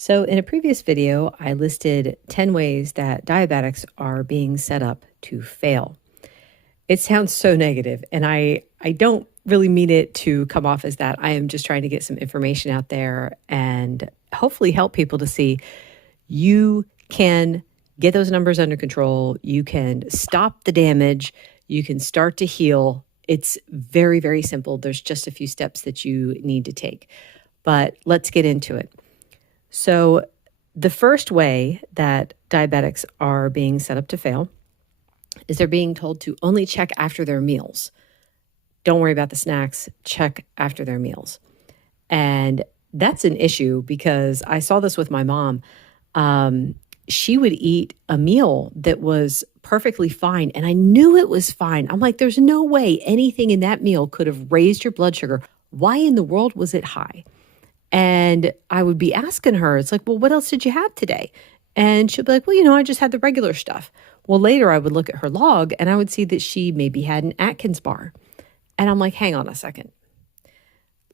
So, in a previous video, I listed 10 ways that diabetics are being set up to fail. It sounds so negative, and I don't really mean it to come off as that. I am just trying to get some information out there and hopefully help people to see you can get those numbers under control. You can stop the damage. You can start to heal. It's very, very simple. There's just a few steps that you need to take. But let's get into it. So, the first way that diabetics are being set up to fail is they're being told to only check after their meals. Don't worry about the snacks, check after their meals. And that's an issue because I saw this with my mom. She would eat a meal that was perfectly fine, and I knew it was fine. I'm like, there's no way anything in that meal could have raised your blood sugar. Why in the world was it high? And I would be asking her, it's like, well, what else did you have today? And she'll be like, well, I just had the regular stuff. Well, later I would look at her log and I would see that she maybe had an Atkins bar. And I'm like, hang on a second.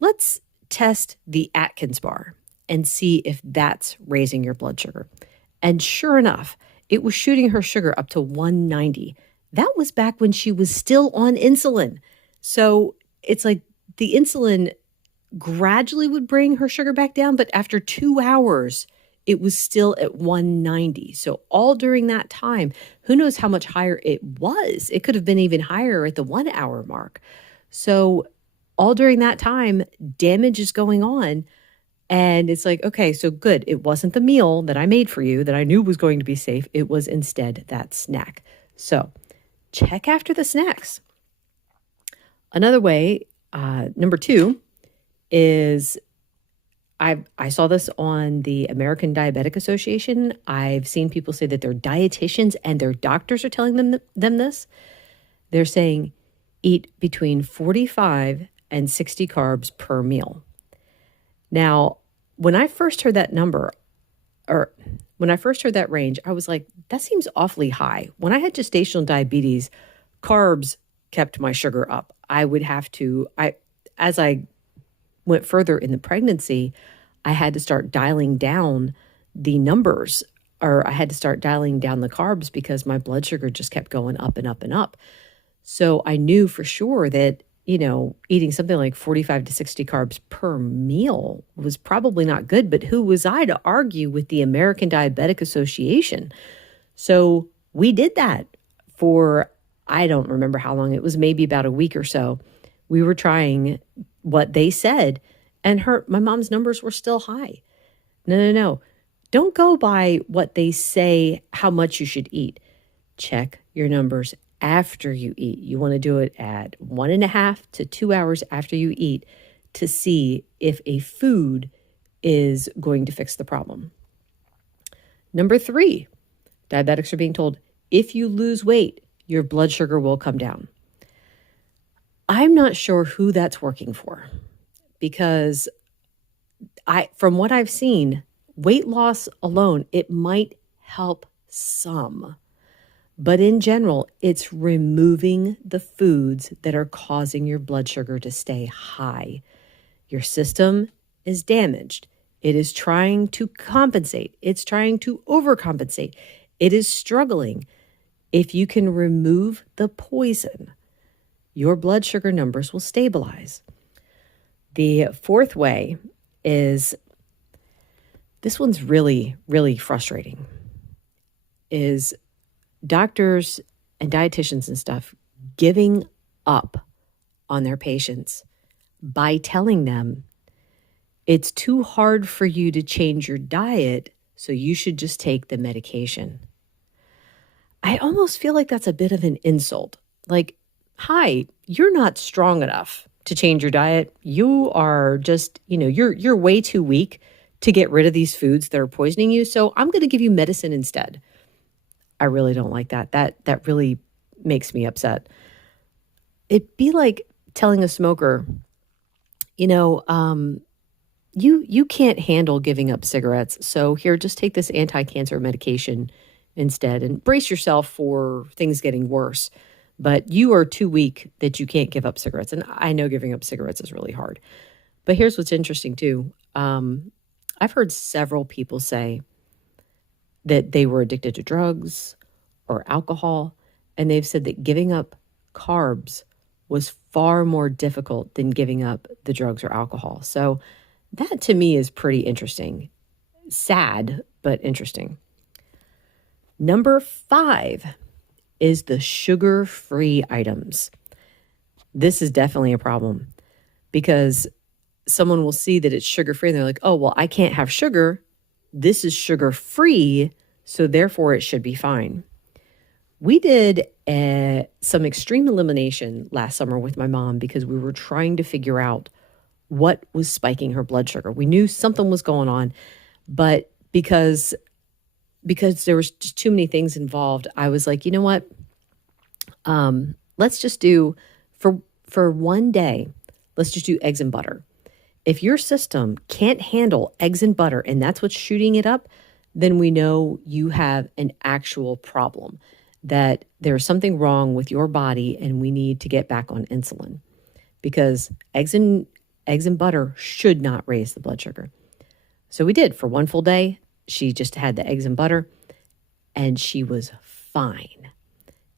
Let's test the Atkins bar and see if that's raising your blood sugar. And sure enough, it was shooting her sugar up to 190. That was back when she was still on insulin. So it's like the insulin gradually would bring her sugar back down, but after 2 hours, it was still at 190. So all during that time, who knows how much higher it was? It could have been even higher at the 1 hour mark. So all during that time, damage is going on. And it's like, okay, so good. It wasn't the meal that I made for you that I knew was going to be safe. It was instead that snack. So check after the snacks. Another way, number two, is I saw this on the American Diabetic Association. I've seen people say that their dietitians and their doctors are telling them this. They're saying eat between 45 and 60 carbs per meal. Now, when I first heard that number, or when I first heard that range, I was like, that seems awfully high. When I had gestational diabetes, carbs kept my sugar up. I would have to, as I went further in the pregnancy, I had to start dialing down the numbers, or I had to start dialing down the carbs because my blood sugar just kept going up and up and up. So I knew for sure that, eating something like 45 to 60 carbs per meal was probably not good, but who was I to argue with the American Diabetic Association? So we did that for, I don't remember how long, it was maybe about a week or so. We were trying what they said, and my mom's numbers were still high. No. Don't go by what they say, how much you should eat. Check your numbers after you eat. You want to do it at 1.5 to 2 hours after you eat to see if a food is going to fix the problem. Number 3, diabetics are being told, if you lose weight, your blood sugar will come down. I'm not sure who that's working for, because from what I've seen, weight loss alone, it might help some. But in general, it's removing the foods that are causing your blood sugar to stay high. Your system is damaged. It is trying to compensate. It's trying to overcompensate. It is struggling. If you can remove the poison, your blood sugar numbers will stabilize. The fourth way is, this one's really, really frustrating, is doctors and dietitians and stuff giving up on their patients by telling them it's too hard for you to change your diet, so you should just take the medication. I almost feel like that's a bit of an insult. Like, hi, you're not strong enough to change your diet. You are just, you're way too weak to get rid of these foods that are poisoning you. So I'm going to give you medicine instead. I really don't like that. That really makes me upset. It'd be like telling a smoker, you can't handle giving up cigarettes. So here, just take this anti-cancer medication instead and brace yourself for things getting worse. But you are too weak that you can't give up cigarettes. And I know giving up cigarettes is really hard. But here's what's interesting too. I've heard several people say that they were addicted to drugs or alcohol, and they've said that giving up carbs was far more difficult than giving up the drugs or alcohol. So that to me is pretty interesting. Sad, but interesting. Number 5 is the sugar-free items. This is definitely a problem because someone will see that it's sugar-free and they're like, oh, well, I can't have sugar. This is sugar-free, so therefore it should be fine. We did some extreme elimination last summer with my mom because we were trying to figure out what was spiking her blood sugar. We knew something was going on, but because there was just too many things involved, I was like, you know what? Let's just do for one day, let's just do eggs and butter. If your system can't handle eggs and butter and that's what's shooting it up, then we know you have an actual problem, that there's something wrong with your body and we need to get back on insulin because eggs and butter should not raise the blood sugar. So we did for one full day. She just had the eggs and butter and she was fine.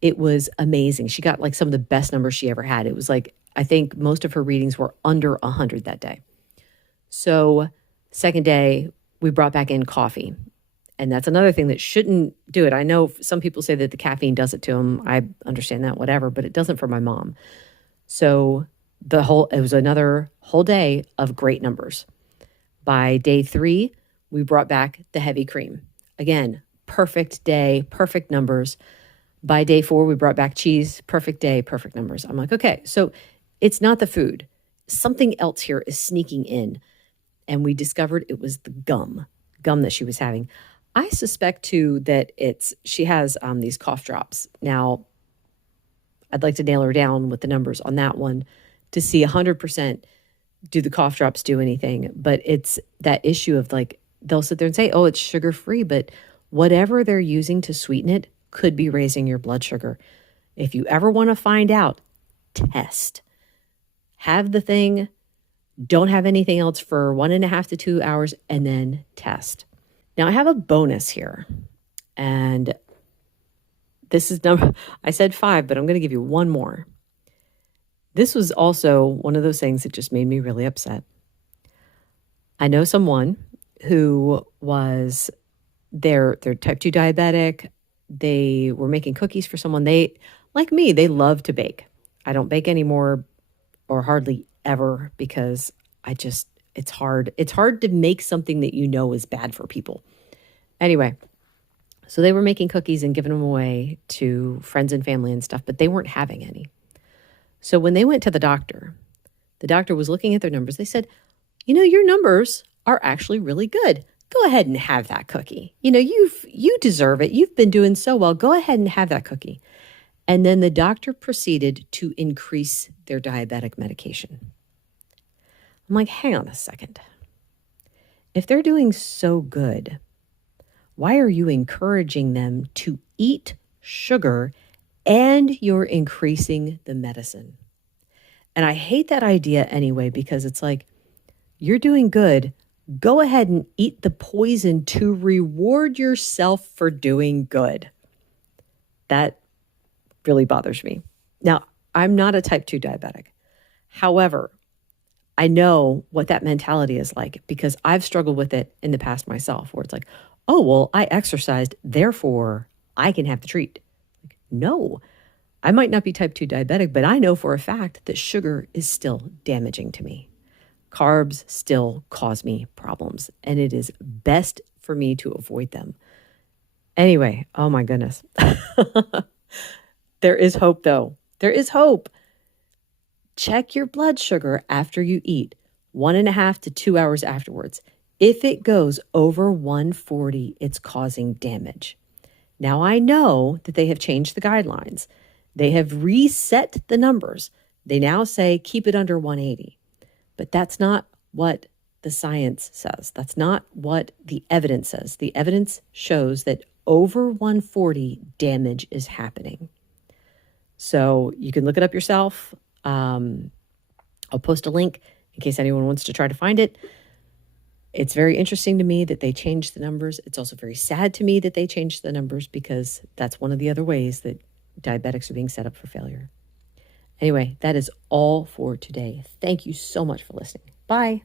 It was amazing. She got like some of the best numbers she ever had. It was like, I think most of her readings were under 100 that day. So second day, we brought back in coffee. And that's another thing that shouldn't do it. I know some people say that the caffeine does it to them. I understand that, whatever, but it doesn't for my mom. So it was another whole day of great numbers. By day 3, we brought back the heavy cream. Again, perfect day, perfect numbers. By day 4, we brought back cheese, perfect day, perfect numbers. I'm like, okay, so it's not the food. Something else here is sneaking in. And we discovered it was the gum that she was having. I suspect too that she has these cough drops. Now, I'd like to nail her down with the numbers on that one to see 100% do the cough drops do anything. But it's that issue of like, they'll sit there and say, oh, it's sugar-free, but whatever they're using to sweeten it could be raising your blood sugar. If you ever want to find out, test. Have the thing, don't have anything else for 1.5 to 2 hours, and then test. Now, I have a bonus here, and this is I said 5, but I'm going to give you one more. This was also one of those things that just made me really upset. I know someone who was they're type 2 diabetic. They were making cookies for someone. They, like me, they love to bake. I don't bake anymore or hardly ever because it's hard. It's hard to make something that you know is bad for people. Anyway, so they were making cookies and giving them away to friends and family and stuff, but they weren't having any. So when they went to the doctor was looking at their numbers. They said, you know, your numbers are actually really good. Go ahead and have that cookie. You know, you deserve it. You've been doing so well. Go ahead and have that cookie. And then the doctor proceeded to increase their diabetic medication. I'm like, hang on a second. If they're doing so good, why are you encouraging them to eat sugar and you're increasing the medicine? And I hate that idea anyway, because it's like, you're doing good. Go ahead and eat the poison to reward yourself for doing good. That really bothers me. Now, I'm not a type 2 diabetic. However, I know what that mentality is like because I've struggled with it in the past myself, where it's like, oh, well, I exercised, therefore I can have the treat. Like, no, I might not be type 2 diabetic, but I know for a fact that sugar is still damaging to me. Carbs still cause me problems, and it is best for me to avoid them. Anyway, oh my goodness. There is hope, though. There is hope. Check your blood sugar after you eat, 1.5 to 2 hours afterwards. If it goes over 140, it's causing damage. Now, I know that they have changed the guidelines. They have reset the numbers. They now say keep it under 180. But that's not what the science says. That's not what the evidence says. The evidence shows that over 140, damage is happening. So you can look it up yourself. I'll post a link in case anyone wants to try to find it. It's very interesting to me that they changed the numbers. It's also very sad to me that they changed the numbers because that's one of the other ways that diabetics are being set up for failure. Anyway, that is all for today. Thank you so much for listening. Bye.